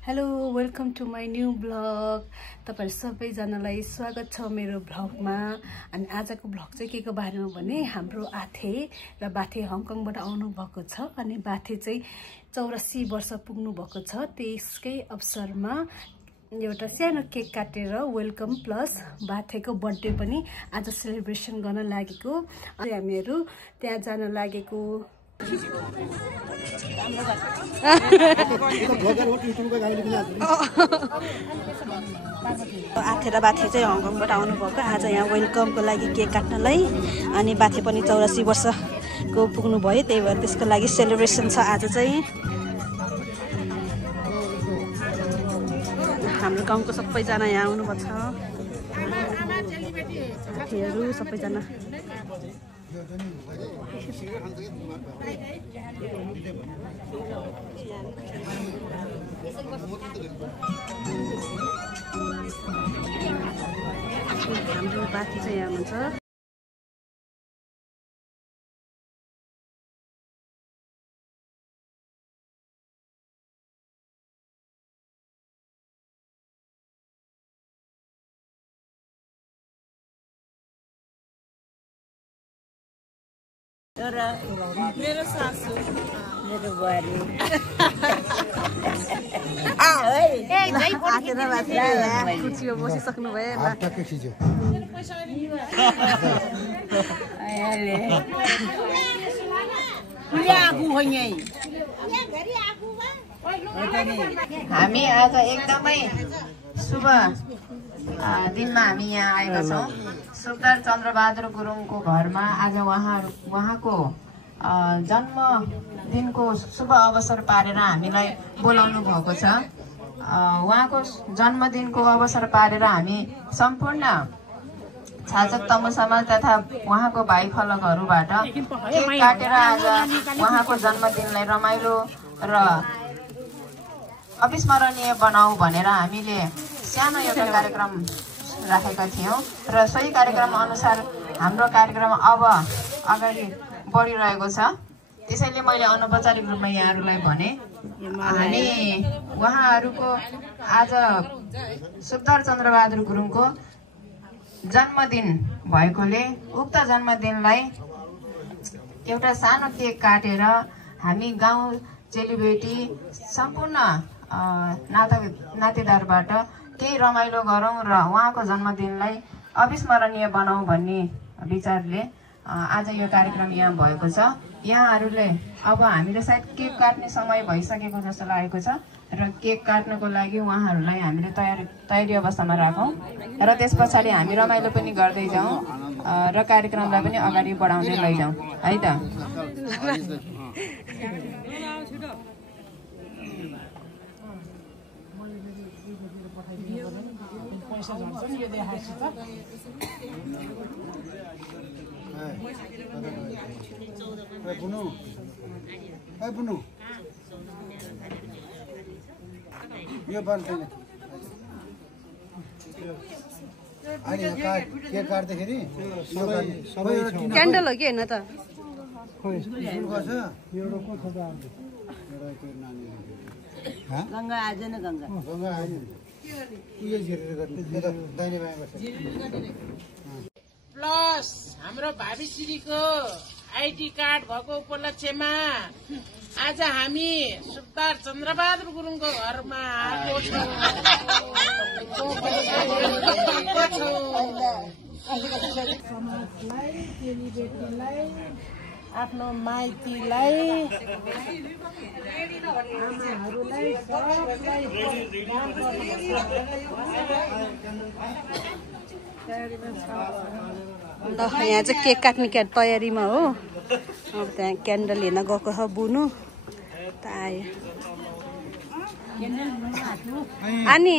Hello welcome to my new blog. तपाईहरु सबैजनालाई स्वागत छ मेरो ब्लगमा। अनि आजको ब्लग चाहिँ के को बारेमा भने हाम्रो आथे र बाथे हङकङबाट आउनु भएको छ अनि बाथे चाहिँ 84 वर्ष पुग्नु भएको छ। त्यसकै अवसरमा एउटा सानो केक काटेर वेलकम प्लस बाथेको बर्थडे पनि आज सेलिब्रेसन गर्न लागेको। अनि हामीहरु त्यहाँ जान लागेको। आथे र बाथे चाहिँ हङकङबाट आउनु भएको आज यहाँ वेलकमको लागि केक काट्नलाई। अनि बाथे पनि 84 वर्षको पुग्नु भयो, त्यही भएर त्यसको लागि सेलिब्रेसन छ आज चाहिँ। हाम्रो गाउँको सबैजना यहाँ आउनुभएको छ, साथीहरू सबैजना। हाम्रो बाथी चाहिँ यहाँ हुन्छ। मेरो सासू मेरो बुहारी कुर्सीमा बसिसक्नु भयो। हामी आज एकदमै शुभ दिनमा हामी यहाँ आएका छौँ। सुब्दार चन्द्रबहादुर गुरुङको घरमा आज उहाँको जन्मदिनको शुभ अवसर पारेर हामीलाई बोलाउनु भएको छ। उहाँको जन्मदिनको अवसर पारेर हामी सम्पूर्ण छाजक तमु समाज तथा उहाँको भाइ फलकहरूबाट केक काटेर आज उहाँको जन्मदिनलाई रमाइलो र अविस्मरणीय बनाऊ भनेर हामीले सानो एउटा कार्यक्रम राखेका थियौँ र सही कार्यक्रम अनुसार हाम्रो कार्यक्रम अब अगाडि बढिरहेको छ। त्यसैले मैले अनौपचारिक रूपमा यहाँहरूलाई भने हामी उहाँहरूको आज सुब्दार चन्द्रबहादुर गुरुङको जन्मदिन भएकोले उक्त जन्मदिनलाई एउटा सानो केक काटेर हामी गाउँ चेलीबेटी सम्पूर्ण नातेदारबाट केही रमाइलो गरौँ र उहाँको जन्मदिनलाई अविस्मरणीय बनाऊ भन्ने विचारले आज यो कार्यक्रम यहाँ भएको छ। यहाँहरूले अब हामीले सायद केक काट्ने समय भइसकेको जस्तो लागेको छ र केक काट्नको लागि उहाँहरूलाई हामीले तयारी अवस्थामा राखौँ र त्यस पछाडि हामी रमाइलो पनि गर्दै जाउँ र कार्यक्रमलाई पनि अगाडि बढाउँदै लैजाउँ है त। क्यान्डल हो कि होइन त? गङ्गा आएन गङ्गा प्लस हाम्रो भावीश्रीको आइडी कार्ड भएको उपलक्ष्यमा आज हामी सुब्दार चन्द्रबहादुर गुरुङको घरमा आएको छौँ। आफ्नो माइतीलाई आमाहरूलाई यहाँ चाहिँ केक काट्ने तयारीमा हो। अब त्यहाँ क्यान्डल हेर्न गएको छ बुनु त आयो। अनि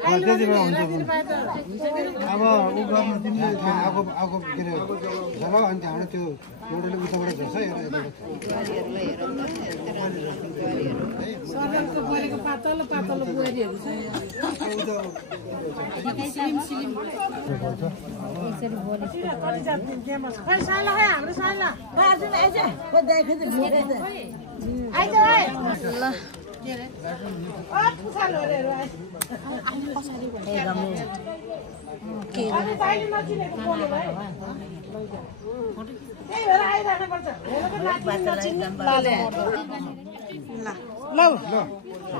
त्यति बेला हुन्छ अब ऊ गर्न तिमीले आगो आगो के अरे झर अनि त्यहाँबाट त्यो एउटाले उताबाट झर्छ सरलको परेको पातलो पातलो बुहारीहरू छ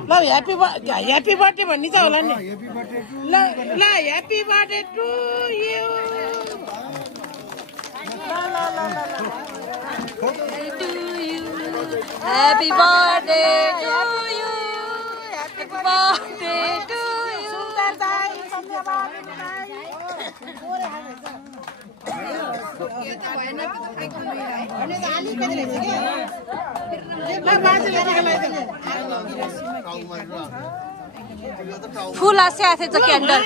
ल ह्याप्पी बर्थडे भन्ने चाहिँ होला नि ल ल happy birthday to you Happy birthday to you. Happy birthday to you. फुल आस्या थियो त क्यान्डल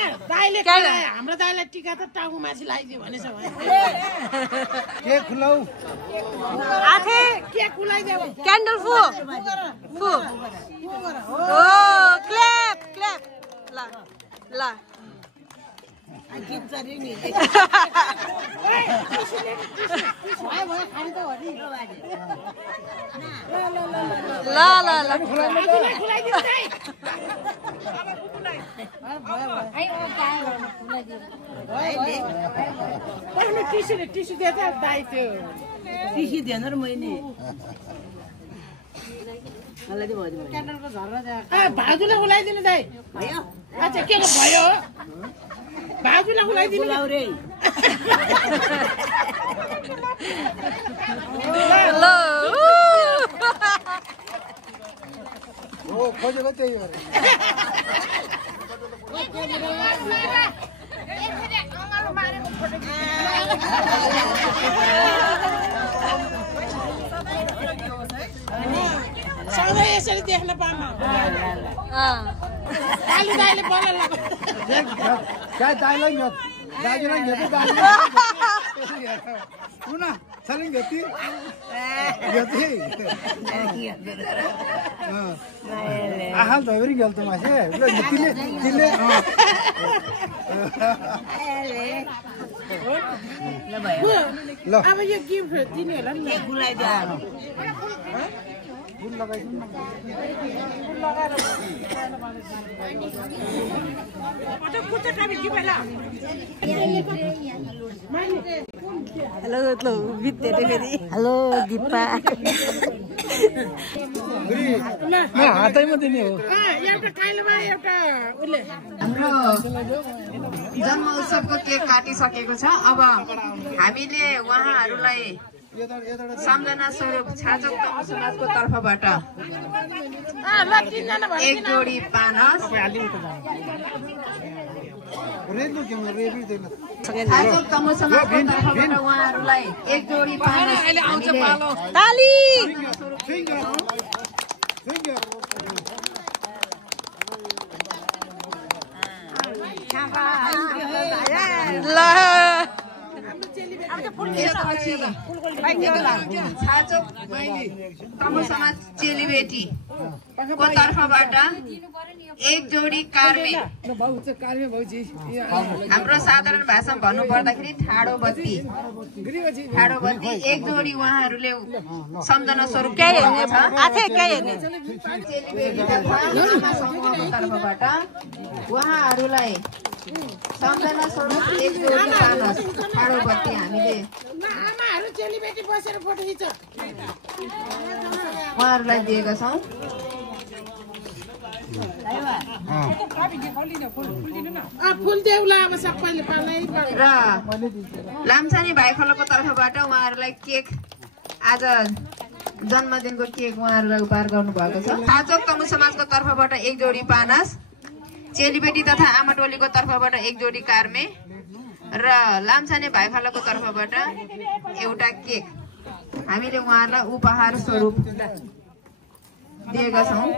हाम्रो दाइलाई टिका त टाउको माथि लगाइदियो भनेछ के खुलाउ आथे के खुलाइदियो क्यान्डल फु फु ओ क्ल्याप क्ल्याप ल ल टिसु दिए त दाइ त्यो टिसु दिएन र मैले क्यान्डलको झर्रा भाजुलाई उलाइदिनु दाइ अच्छा के भयो भाजुलाई उलाइदिनु ओ खोजेको त्यही हो सधैँ यसरी देख्न पाउनु दाइले बगल काय दाइलाई घेत दाजुलाई घेतो दाजु पुन्हा चालेल घेती घेती आहाल धवरी गेलतो मासे तिले तिले ल अब यो गिफ्ट दिनु होला नि फुल लगाइदिनु हेलो ल बित्ते फेरि हेलो दिपा हातैमा दिने हो एउटा कालोमा एउटा उले हाम्रो जन्म उत्सवको केक काटिसकेको छ। अब हामीले उहाँहरूलाई सम्झना स्वरूप छाचोक तमु समाजको तर्फबाट एक जोडी पानस छाचोक तमु समाजको तर्फबाट उहाँहरूलाई एक जोडी पानस ताली छाचोक तमु समाज चेलीबेटीको तर्फबाट एक जोडी कार्मे हाम्रो साधारण भाषामा भन्नु पर्दाखेरि ठाडो बत्ती एक जोडी उहाँहरूले सम्झना स्वरूप तर्फबाट उहाँहरूलाई सम्झना स्वरूप एक जोडी पानस ठाडो बत्ती हामीले उहाँहरूलाई दिएका छौँ। र लाम्छाने भाइखोलाको तर्फबाट उहाँहरूलाई केक आज जन्मदिनको केक उहाँहरूलाई उपहार गर्नुभएको छ। छाचोक तमु समाजको तर्फबाट एक जोडी पानस, चेलीबेटी तथा आमाटोलीको तर्फबाट एक जोडी कार्मे र लाम्छाने भाइखोलाको तर्फबाट एउटा केक हामीले उहाँहरूलाई उपहार स्वरूप दिएका छौँ।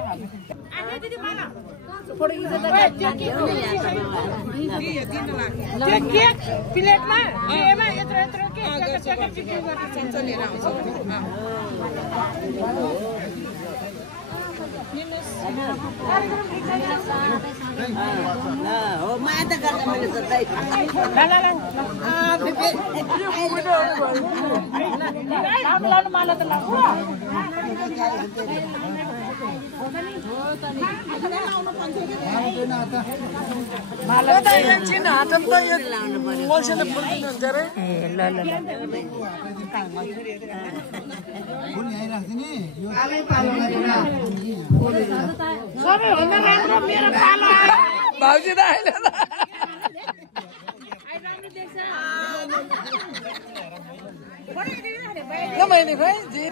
सबैभन्दा राम्रो मेरो पालो भाउजू त आएन मैले भाइ जी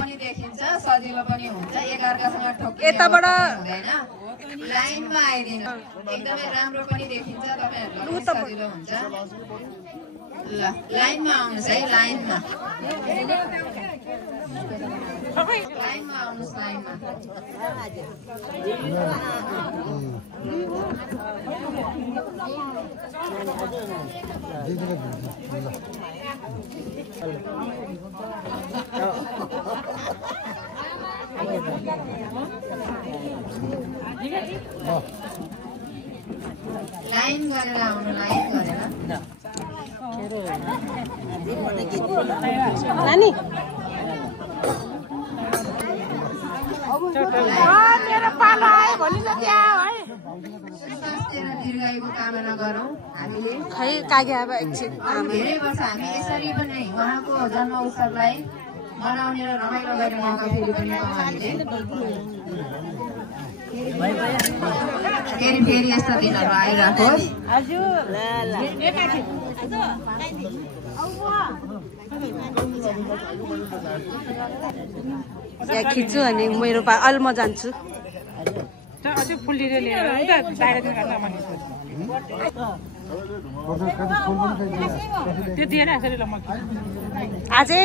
पनि देखिन्छ, सजिलो पनि हुन्छ, एकअर्कासँग ठोक्किने यताबाट हुँदैन, लाइनमा आइदिनु एकदमै राम्रो पनि देखिन्छ, तपाईँहरूलाई पनि सजिलो हुन्छ। ल लाइनमा आउनुहोस् है, लाइनमा आउनुहोस्, लाइनमा। लाइन गरेर आउनु, लाइन गरेर नानी मेरो पालो आयो भोलि त त्यहाँ है स्वास्थ्य र दीर्घायुको कामना गरौँ हामीले। खै कागे अब एकछिन धेरै वर्ष हामी यसरी पनि उहाँको जन्म उत्सवलाई मनाउने र रमाइलो गर्ने मौका फेरि पनि पाउँ हामीले। फेरि यस्ता दिनहरू आइराखोस्। यहाँ खिच्छु अनि मेरो अहिले म जान्छु। अझै फुलिएर लिएर उता बाहिर त्यो दिएर यसरी ल म अझै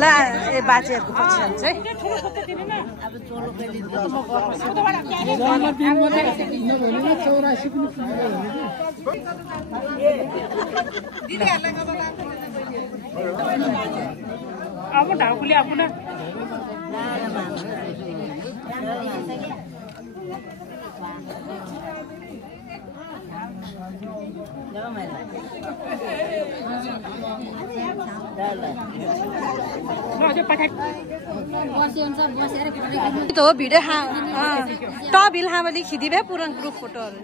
ल ए बाजेहरूको पछि जान्छ है। अब ढाउकुले आफ्नो तो भिडियो टबिल हामीले खिदिबे पुरान ग्रुप फोटोहरू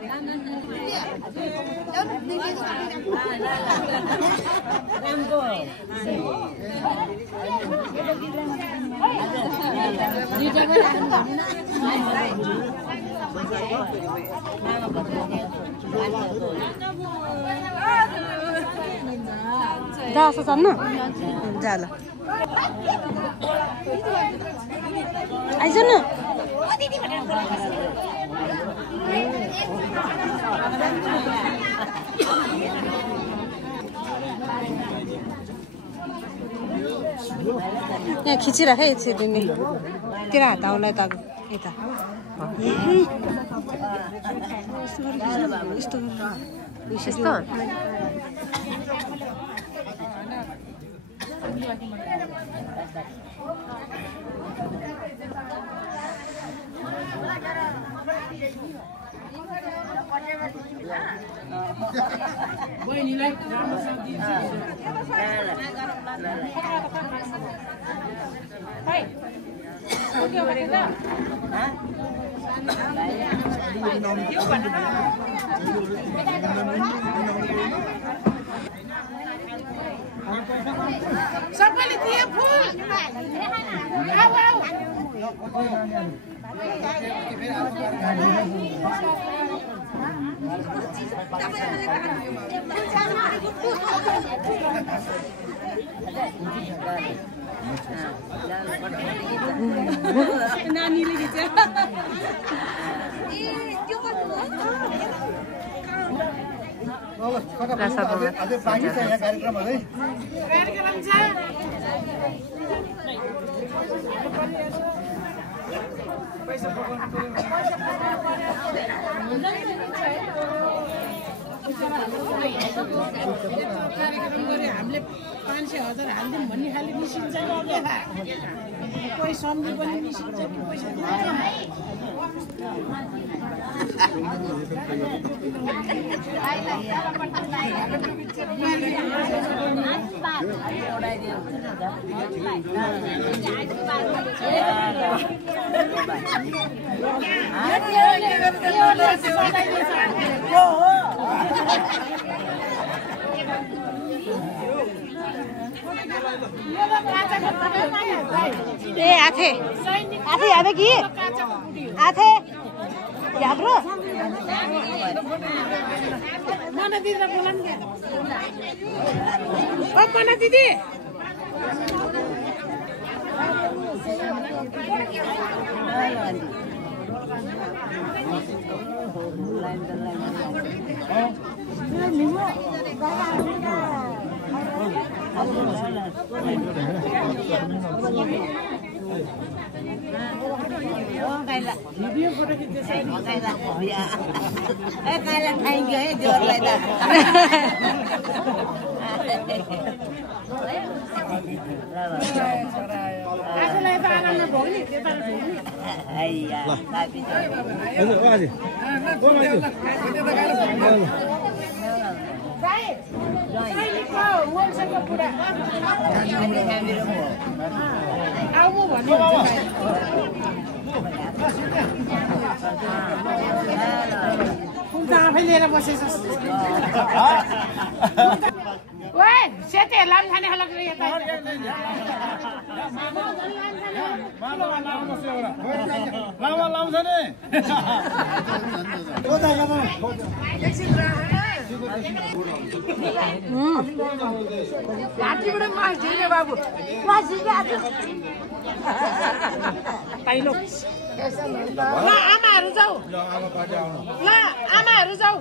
दस जान्न जा ल आइज न यहाँ खिचिराख है एकछिन नि तेरो हात आउलाई त यता यस्तो बहिनीलाई सबैले दिए फुल आऊ आऊ नानीले खिच्छ अझै बाँकी छ यहाँ कार्यक्रम अझै कार्यक्रम गरे हामीले 500,000 हालिदिउँ भन्ने खालि निस्किन्छ कोही सम्झि पनि निस्किन्छ कि पैसा ए आथे आथे याद कि आथे याद रो मना दिदी बोला नि ओ मना दिदी भिडियो फोटो खिच्दैछ आफूलाई त आनन्द भयो नि मोलसँग बुढा आउनु भन्ने आफै लिएर बसेछ ओए सेते लामखाने हलक रे यता लामा लाउँछ नि घाँटीबाट मास झिल्यो बाबु मास झिल्यो आज पाइलो ल आमाहरू जाऊ ल आमाहरू जाऊ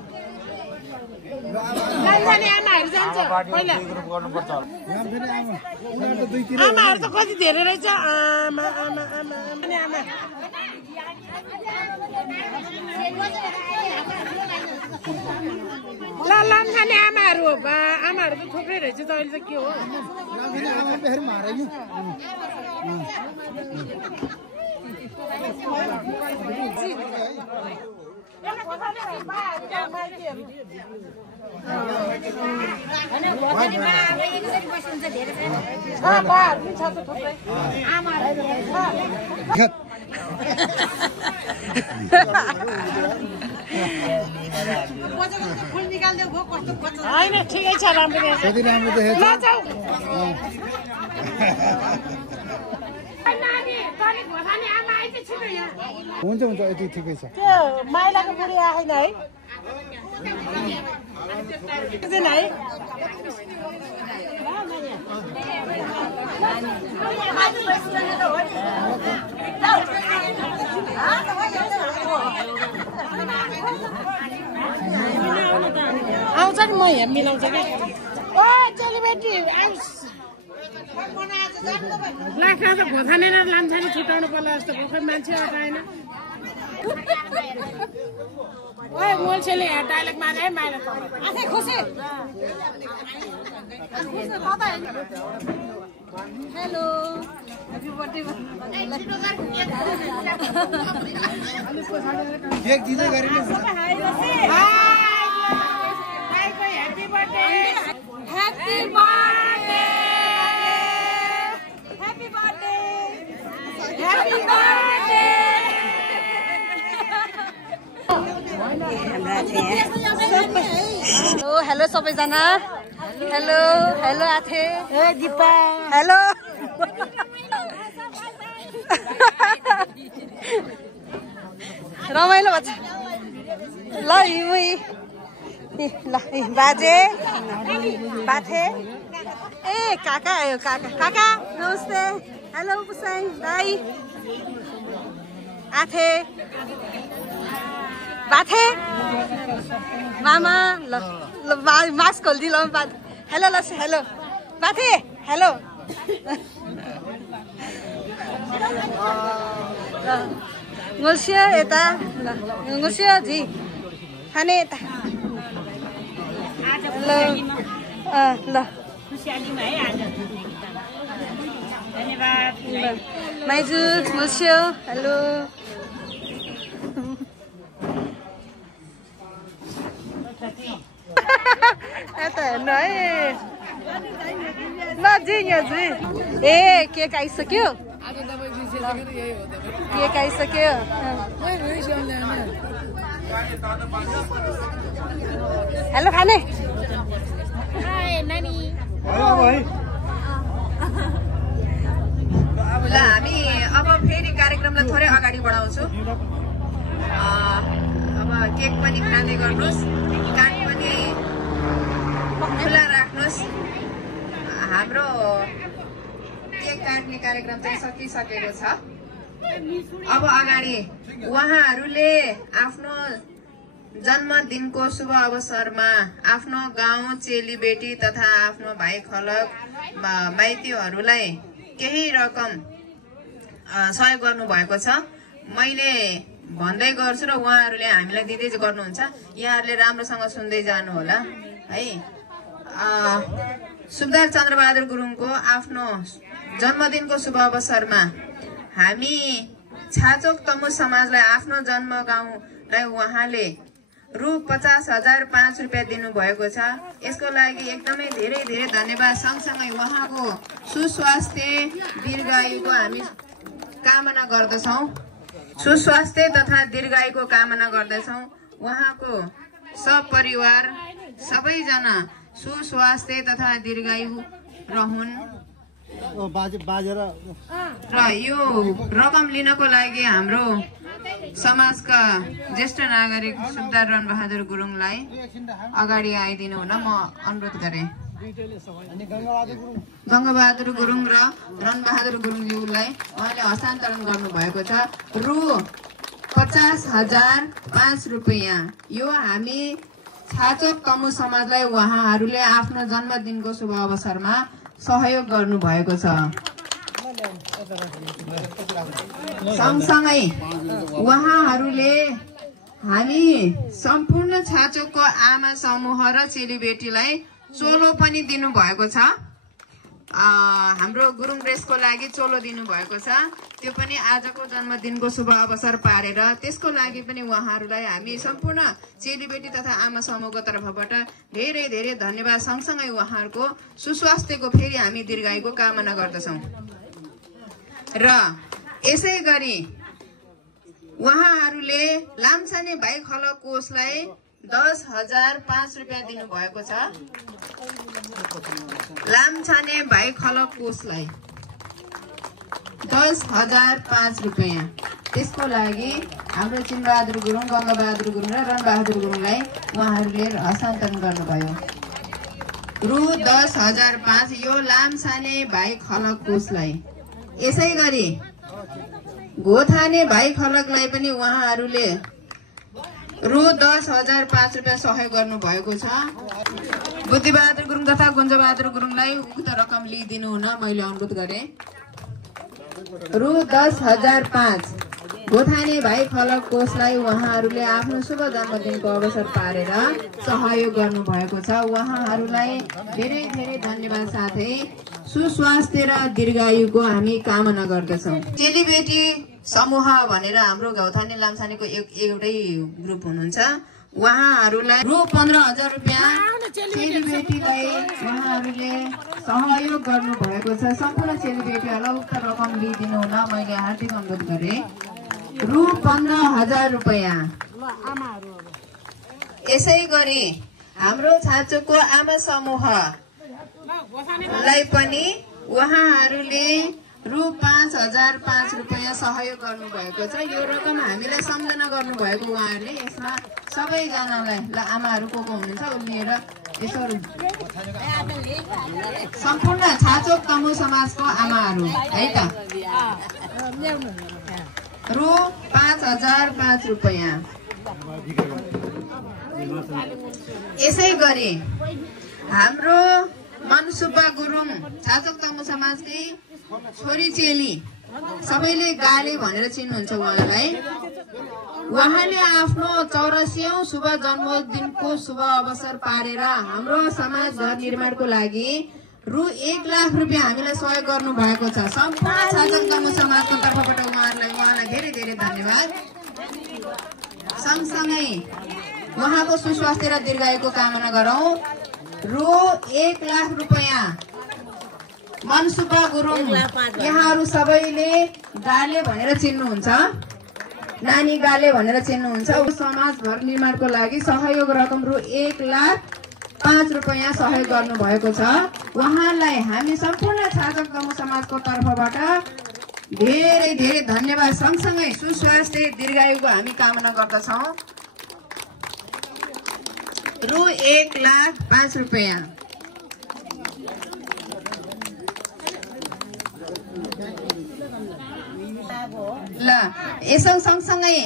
जान्छ नि आमाहरू जान्छ पहिला आमाहरू त कति धेरै रहेछ आमा आमा आमा आमा आमा ल लाम्छाने आमाहरू हो बा आमाहरू त थुप्रै रहेछ त अहिले त के हो होइन ठिकै छ राम्रो हुन्छ हुन्छ यति ठिकै छ त्यो माइलाको बुढी आएन है आउँछ नि म यहाँ मिलाउँछ क्या ओ चेलीबेटी लाखा त घोथानेर लाम्छाने छुट्याउनु पर्ला जस्तो भर्खर मान्छे हटाएन ओ मोलसेले डाइलेक्ट मारे है माइला आफै खुसी हेलो ह्यापी बर्थडे केक दिँदै गरेन happy birthday happy birthday happy birthday happy birthday hello सबैजना हेलो हेलो आथे ए दिपा हेलो रमाइलो भन्छ ल ल बाजे बाथे ए काका आयो काका काका नमस्ते हेलो पुसाई दाई आथे बाथे मामा ल मास्क खोलिदिनु ल हेलो ल hello Bathe hello ngusio eta ngusio ji hane eta ल ल धन्यवाद माइजू ngusio हेलो eta नय नजिङ जी ए केक आइसक्यो केक आइसक्यो हेलो खाने ल हामी अब फेरि कार्यक्रमलाई थोरै अगाडि बढाउँछौँ अब केक पनि खाँदै गर्नुहोस् काट पनि खुला राख्नुहोस् हाम्रो केक काट्ने कार्यक्रम चाहिँ सकिसकेको छ अब अगाडि उहाँहरूले आफ्नो जन्मदिनको शुभ अवसरमा आफ्नो गाउँ चेलीबेटी तथा आफ्नो भाइ खलक माइतीहरूलाई केही रकम सहयोग गर्नुभएको छ मैले भन्दै गर्छु र उहाँहरूले हामीलाई दिँदै गर्नुहुन्छ यहाँहरूले राम्रोसँग सुन्दै जानु होला है सुबदार चन्द्रबहादुर गुरुङको आफ्नो जन्मदिनको शुभ अवसरमा हामी छाचोक तमु समाजलाई आफ्नो जन्म गाउँलाई उहाँले रु 50,005 रुपियाँ दिनुभएको छ यसको लागि एकदमै धेरै धेरै धन्यवाद सँगसँगै उहाँको सुस्वास्थ्य दीर्घायुको हामी कामना गर्दछौँ सुस्वास्थ्य तथा दीर्घायुको कामना गर्दछौँ उहाँको सपरिवार सबैजना सुस्वास्थ्य तथा दीर्घायु रहन् र यो रकम लिनको लागि हाम्रो समाजका ज्येष्ठ नागरिक सुबदार रणबहादुर गुरुङलाई अगाडि आइदिनु हुन म अनुरोध गरेँ गंगाबहादुर गुरुङ र रणबहादुर गुरुङज्यूलाई उहाँले हस्तान्तरण गर्नुभएको छ रु 50,005 रुपियाँ यो हामी छाचोक तमु समाजलाई उहाँहरूले आफ्नो जन्मदिनको शुभ अवसरमा सहयोग गर्नुभएको छ सँगसँगै उहाँहरूले हामी सम्पूर्ण छाचोकको आमा समूह र चेलीबेटीलाई चोलो पनि दिनुभएको छ हाम्रो गुरुङ ड्रेसको लागि चोलो दिनुभएको छ त्यो पनि आजको जन्मदिनको शुभ अवसर पारेर त्यसको लागि पनि उहाँहरूलाई हामी सम्पूर्ण चेलीबेटी तथा आमा समूहको तर्फबाट धेरै धेरै धन्यवाद सँगसँगै उहाँहरूको सुस्वास्थ्यको फेरि हामी दीर्घायुको कामना गर्दछौँ र यसै गरी उहाँहरूले लामछाने भाइ खलक कोषलाई 10,005 रुपियाँ दिनुभएको छ लामछाने भाइ खलक कोषलाई 10,005 रुपियाँ त्यसको लागि हाम्रो चिनबहादुर गुरुङ गंगाबहादुर गुरुङ र रणबहादुर गुरुङलाई उहाँहरूले हस्तान्तरण गर्नुभयो रु 10,005 यो लामछाने भाइ खलक कोषलाई यसै गरी गोथाने भाइ खलकलाई पनि उहाँहरूले रु 10,005 रुपियाँ सहयोग गर्नुभएको छ बुद्धिबहादुर गुरुङ तथा गुन्जबहादुर गुरुङलाई उक्त रकम लिइदिनु हुन मैले अनुरोध गरेँ रु 10,005 गोथाने भाइ खलक कोषलाई उहाँहरूले आफ्नो शुभ जन्मदिनको अवसर पारेर सहयोग गर्नुभएको छ उहाँहरूलाई धेरै धेरै धन्यवाद साथै सुस्वास्थ्य र दीर्घायुको हामी कामना गर्दछौँ चेलीबेटी समूह भनेर हाम्रो गौथाने लामछानेको एउटै ग्रुप हुनुहुन्छ उहाँहरूलाई रु 15,000 रुपियाँ चेलीबेटीलाई उहाँहरूले सहयोग गर्नुभएको छ सम्पूर्ण चेलीबेटीहरूलाई उक्त रकम लिइदिनु हुन मैले हार्दिक अनुरोध गरेँ रु 15,000 रुपियाँ यसै गरी हाम्रो छाचोकको आमा समूहलाई पनि उहाँहरूले रु 5,005 रुपियाँ सहयोग गर्नुभएको छ यो रकम हामीलाई सम्झना गर्नुभएको उहाँहरूले यसमा सबैजनालाई आमाहरू को हुनुहुन्छ लिएर यसो सम्पूर्ण छाचोक तमु समाजको आमाहरू है त रु 5005 रुपैयाँ। यसै गरी हाम्रो मनसुब्बा गुरुङ छाचोक तमु समाजकै छोरी चेली सबैले गाले भनेर चिन्नुहुन्छ उहाँलाई। उहाँले आफ्नो 84औं शुभ जन्मदिनको शुभ अवसर पारेर हाम्रो समाज घर निर्माणको लागि रु 1 लाख रुपियाँ हामीलाई सहयोग गर्नु भएको छ। सम्पूर्ण छाचोक तमु समाजको तर्फबाट उहाँलाई धेरै धेरै धन्यवाद। सँगसँगै उहाँको सुस्वास्थ्य र दीर्घायुको कामना गरौँ। रु 1 लाख रुपियाँ मनसुब्बा गुरुङ यहाँहरू सबैले गाले भनेर चिन्नुहुन्छ, नानी गाले भनेर चिन्नुहुन्छ। समाज घर निर्माणको लागि सहयोग रकम रु 1,05,000 रुपियाँ सहयोग गर्नु भएको छ। उहाँलाई हामी सम्पूर्ण छाचोक तमु समाजको तर्फबाट धेरै धेरै धन्यवाद सँगसँगै सुस्वास्थ्य दीर्घायुको हामी कामना गर्दछौँ। रु 1,05,000 रुपियाँ। ल यसो सँगसँगै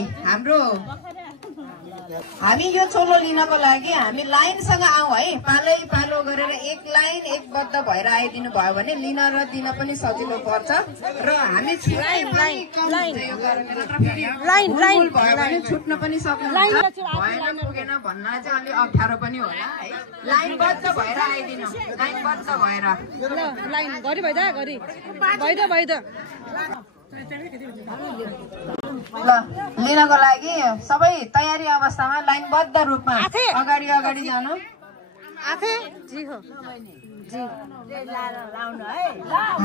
हामी यो चोलो लिनको लागि हामी लाइनसँग आऊ है। पालै पालो गरेर एक लाइन एकबद्ध भएर आइदिनु भयो भने लिन र दिन पनि सजिलो पर्छ र हामी छुट्न पनि सक्नुहुन्छ। भएन पुगेन भन्न चाहिँ अलि अप्ठ्यारो पनि होला है। लाइनबद्ध भएर आइदिनु, लाइनबद्ध भएर ल लिनको लागि सबै तयारी अवस्थामा लाइनबद्ध रूपमा अगाडि अगाडि जानु।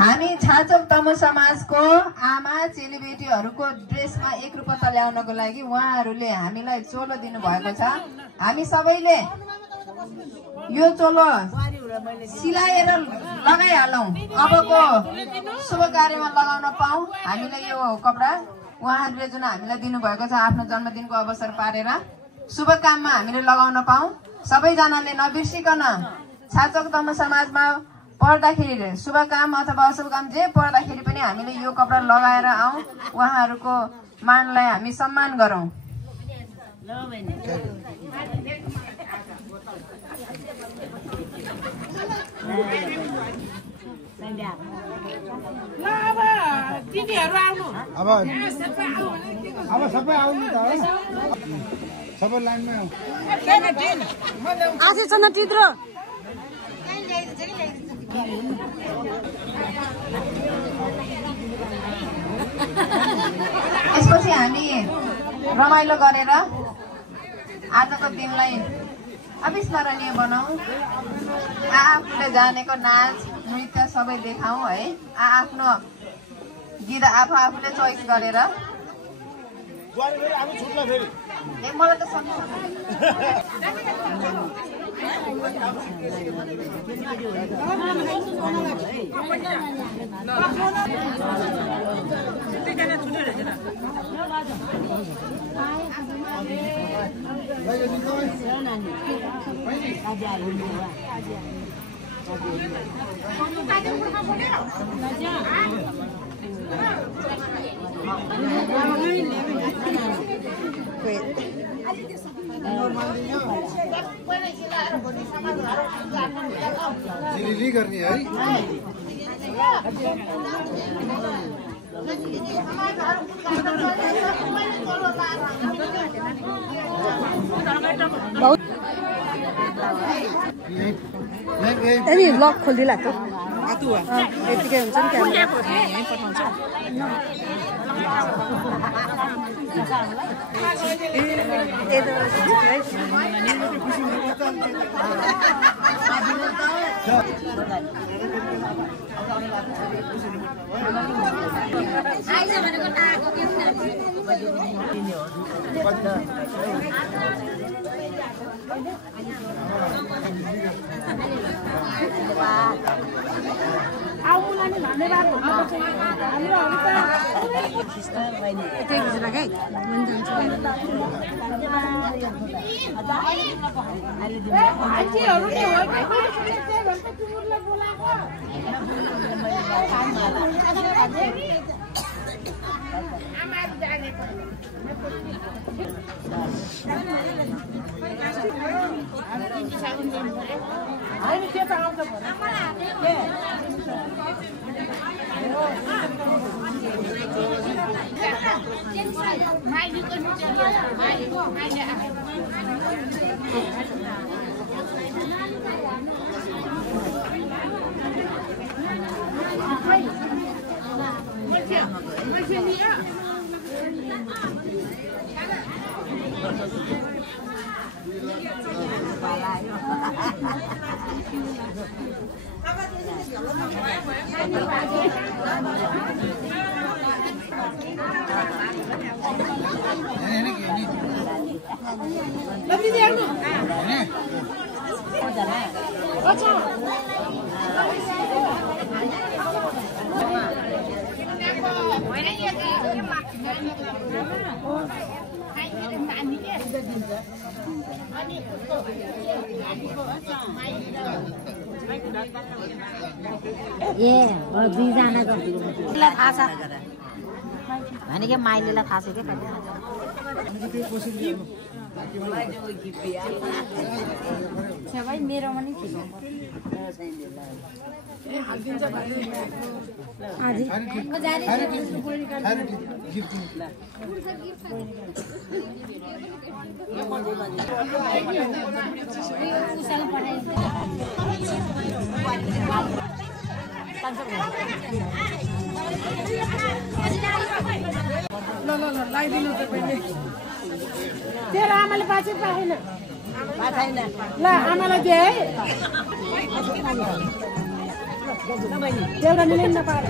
हामी छाचोक तमु समाजको आमा चेलीबेटीहरूको ड्रेसमा एकरूपता ल्याउनको लागि उहाँहरूले हामीलाई चोलो दिनुभएको छ। हामी सबैले यो चोलो सिलाएर लगाइहालौँ। अबको शुभ कार्यमा लगाउन पाऊँ हामीलाई यो कपडा उहाँहरूले जुन हामीलाई दिनुभएको छ आफ्नो जन्मदिनको अवसर पारेर शुभ काममा हामीले लगाउन पाऊँ। सबैजनाले नबिर्सिकन छाचोक तमु समाजमा पर्दाखेरि शुभ काम अथवा अशुभ काम जे पर्दाखेरि पनि हामीले यो कपडा लगाएर आऊँ, उहाँहरूको मानलाई हामी सम्मान गरौँ। अब सबै आउनु त है, सबै लाइनमा आऊ। यसपछि हामी रमाइलो गरेर आजको दिनलाई अविस्मरणीय बनाऊ। आफूले जानेको नाच नृत्य सबै देखाऊ है। आफ्नो गीत आफूले चोइस गरेर मलाई त जिलिली गर्ने है। अनि लक खोलिदिला त यतिकै हुन्छ नि क्यामेरा यहीँ पठाउँछ। आउनुलाई धन्यवाद भन्नुपर्छ दुईजनाको थाहा छ भनेको माइलीलाई थाहा छ कि भाइ मेरोमा नि लगाइदिनु तेरो आमाले बाँचे पाएन ल आमालाई दे है एउटा मिलाइ नपाएर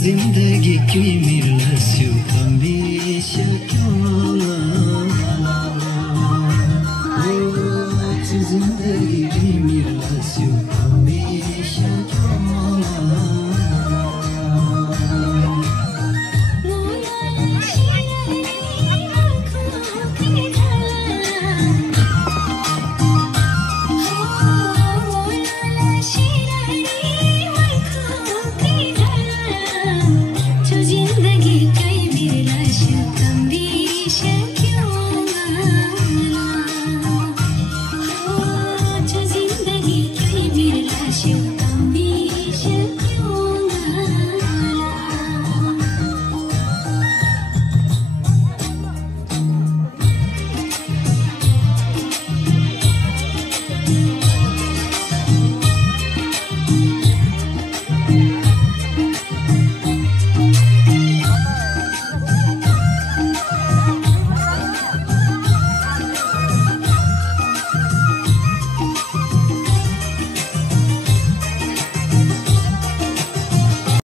जिंदगी की मिलना क्यों हमेशा क्यों जिन्दगी